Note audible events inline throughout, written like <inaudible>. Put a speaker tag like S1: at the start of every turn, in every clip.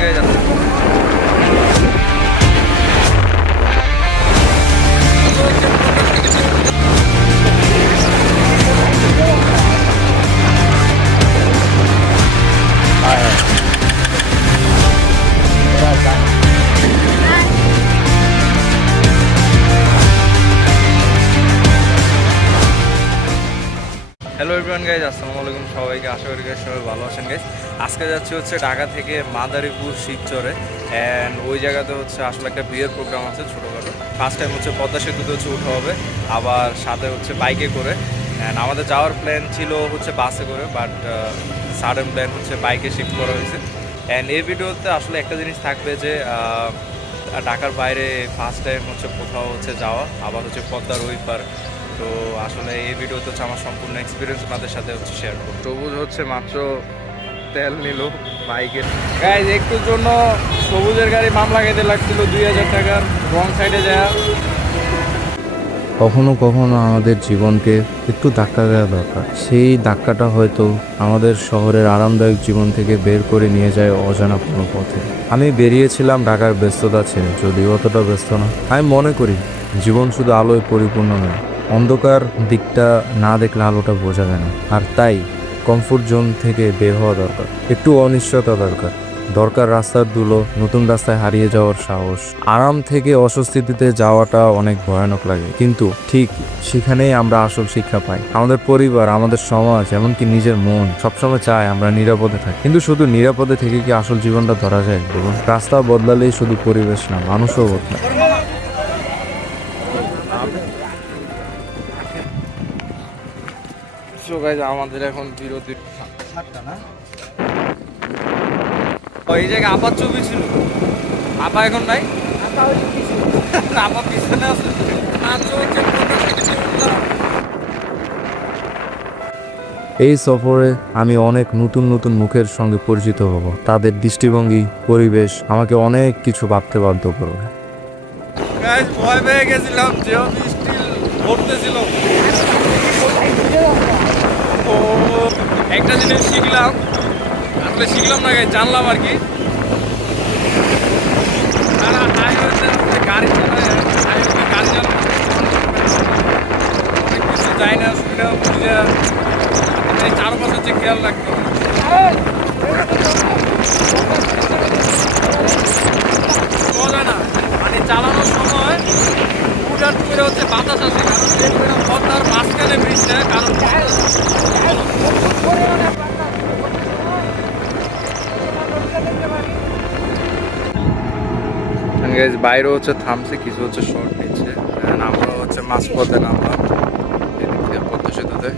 S1: Guys hello everyone guys আসসালামু আলাইকুম সবাইকে আশা করি সবাই ভালো আছেন গাইজ আজকে যাচ্ছি হচ্ছে ঢাকা থেকে মাদারীপুর শিবচরে অ্যান্ড ওই জায়গাতে হচ্ছে আসলে একটা বিয়ের প্রোগ্রাম আছে ছোটোখাটো। ফার্স্ট টাইম হচ্ছে পদ্মা সেতুতে হচ্ছে উঠা হবে, আবার সাথে হচ্ছে বাইকে করে। অ্যান্ড আমাদের যাওয়ার প্ল্যান ছিল হচ্ছে বাসে করে বাট সাডেন প্ল্যান হচ্ছে বাইকে শিফট করা হয়েছে। অ্যান্ড এই ভিডিওতে আসলে একটা জিনিস থাকবে যে ঢাকার বাইরে ফার্স্ট টাইম হচ্ছে কোথাও হচ্ছে যাওয়া, আবার হচ্ছে পদ্মার ওই পার। তো আসলে এই ভিডিওতে হচ্ছে আমার সম্পূর্ণ এক্সপিরিয়েন্স আপনাদের সাথে হচ্ছে শেয়ার করব। সবুজ হচ্ছে মাত্র তেল নিল বাইকের। গাইজ একটুর জন্য সবুজের গাড়ি মামলা খেতে লাগছিল দুই হাজার টাকার রং সাইডে যায়।
S2: কখনো কখনো আমাদের জীবনকে একটু ধাক্কা দেওয়া দরকার। সেই ধাক্কাটা হয়তো আমাদের শহরের আরামদায়ক জীবন থেকে বের করে নিয়ে যায় অজানা কোনো পথে। আমি বেরিয়েছিলাম ঢাকার ব্যস্ততা ছেড়ে যদি অতটা ব্যস্ত না। আমি মনে করি জীবন শুধু আলোয় পরিপূর্ণ নয় অন্ধকার দিকটা না দেখলে আলোটা বোঝা যায় না। আর তাই কমফোর্ট জোন থেকে বের হওয়া দরকার। একটু অনিশ্চয়তা দরকার। দরকার রাস্তার ধুলো, নতুন রাস্তায় হারিয়ে যাওয়ার সাহস। আরাম থেকে অস্বস্তিতে যাওয়াটা অনেক ভয়ানক লাগে। কিন্তু ঠিক সেখানেই আমরা আসল শিক্ষা পাই। আমাদের পরিবার, আমাদের সমাজ, এমনকি নিজের মন সবসময় চায় আমরা নিরাপদে থাকি। কিন্তু শুধু নিরাপদে থেকে কি আসল জীবনটা ধরা যায় বলুন? রাস্তা বদলালেই শুধু পরিবেশ না, মানুষও বদলায়।
S1: সো গাইজ আমাদের এখন বিরতির ও, এই জায়গায় আপার ছবি ছিল। আপা এখন নাই? আপা <laughs> পিছনে আছে।
S2: এই সফরে আমি অনেক নতুন নতুন মুখের সঙ্গে পরিচিত হব। তাদের দৃষ্টিভঙ্গি পরিবেশ আমাকে অনেক কিছু ভাবতে বাধ্য করবে।
S1: ভয় পেয়ে গেছিলাম ভরতেছিল ও একটা জিনিস শিখলাম আসলে শিখলাম না জানলাম আর কি তারা হাইওয়েতে গাড়ি চালায় হাইওয়েতে গাড়ি চালায় অনেক কিছু যায় না সুবিধা বুঝে এই চার বছর যে খেয়াল রাখতে হবে মজা না মানে চালানোর সময় উঠার করে হচ্ছে বাতাস আসে কারণ দেখবেন পদ্মার মাঝখানে ব্রিজটা বাইরে হচ্ছে থামছে, কিছু হচ্ছে শর্ট নিচ্ছে। আমরা হচ্ছে নামলাম। থেকে পদ্মা সেতুতে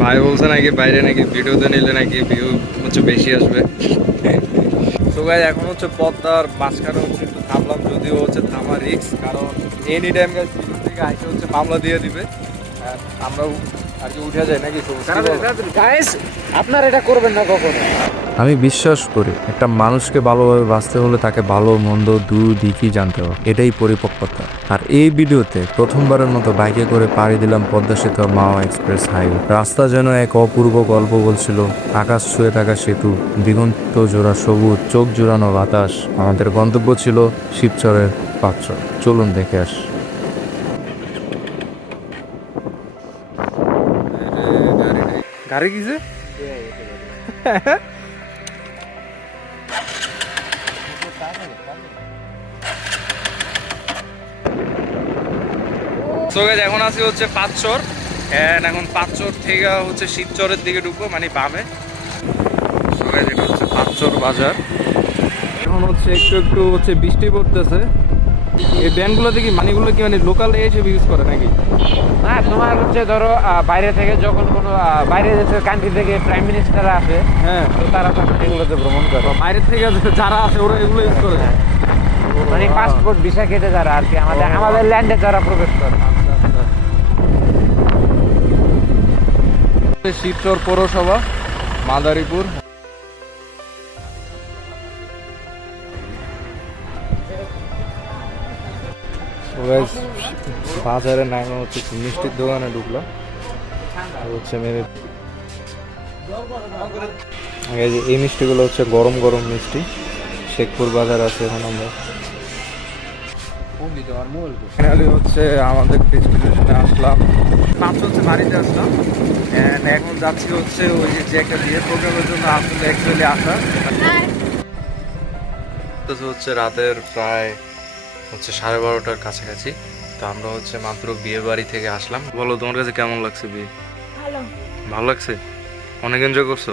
S1: ভাই বলছে নাকি বাইরে নাকি ভিডিওতে নিলে নাকি ভিউ হচ্ছে বেশি আসবে। তো গাই এখন হচ্ছে পদ্মার মাঝখানে হচ্ছে একটু থামলাম, যদিও হচ্ছে থামা রিক্স কারণ এনি টাইম গাছ থেকে আইসে হচ্ছে মামলা দিয়ে দিবে। আমরাও আর কি উঠে যাই নাকি সবুজ? কি বলো?
S3: গাইস আপনারা এটা করবেন না কখনো?
S2: আমি বিশ্বাস করি একটা মানুষকে ভালোভাবে বাঁচতে হলে তাকে ভালো মন্দ দু দিকই জানতে হবে। এটাই পরিপক্কতা। আর এই ভিডিওতে প্রথমবারের মতো বাইকে করে পাড়ি দিলাম পদ্মা সেতু মাওয়া এক্সপ্রেস হাইওয়ে। রাস্তা যেন এক অপূর্ব গল্প বলছিল আকাশ ছুঁয়ে থাকা সেতু দিগন্ত জোড়া সবুজ চোখ জোড়ানো বাতাস। আমাদের গন্তব্য ছিল শিবচরের পাত্র। চলুন দেখে আস।
S1: গাড়ি কিসে এখন আছি হচ্ছে পাঁচচর। And এখন পাঁচচর থেকে হচ্ছে শিবচরের দিকে ঢুকবো মানে বামে। এটা হচ্ছে পাঁচচর বাজার। এখন হচ্ছে একটু একটু হচ্ছে বৃষ্টি পড়তেছে। এই ব্যান্ডগুলোতে কি মানিগুলো কি মানে লোকাল এসে ইউজ করে নাকি?
S3: না তোমার হচ্ছে ধরো বাইরে থেকে যখন কোনো বাইরে দেশের কান্ট্রি থেকে প্রাইম মিনিস্টার আসে
S1: হ্যাঁ।
S3: তো তারা তখন এগুলোতে ভ্রমণ করে।
S1: বাইরের থেকে যারা আছে ওরা এগুলো ইউজ করে।
S3: মানে পাসপোর্ট ভিসা কেটে যারা আর কি আমাদের আমাদের ল্যান্ডে যারা প্রবেশ করে।
S1: শিবচর পৌরসভা মাদারীপুর। বাজারে নামে হচ্ছে মিষ্টির দোকানে ঢুকলাম হচ্ছে মেরে এই যে এই মিষ্টিগুলো হচ্ছে গরম গরম মিষ্টি।
S2: শেখপুর বাজার আছে এখন আমরা।
S1: ফাইনালি হচ্ছে আমাদের ডেস্টিনেশনে আসলাম। মাত্র হচ্ছে বাড়িতে আসলাম। And এখন যাচ্ছি হচ্ছে ওই যে একটা বিয়ের প্রোগ্রামের জন্য আসলে অ্যাকচুয়ালি আসা। হচ্ছে রাতের প্রায় হচ্ছে সাড়ে বারোটার কাছাকাছি। তো আমরা হচ্ছে মাত্র বিয়ে বাড়ি থেকে আসলাম। বলো তোমার কাছে কেমন লাগছে বিয়ে?
S4: ভালো।
S1: ভালো লাগছে? অনেক এনজয় করছ।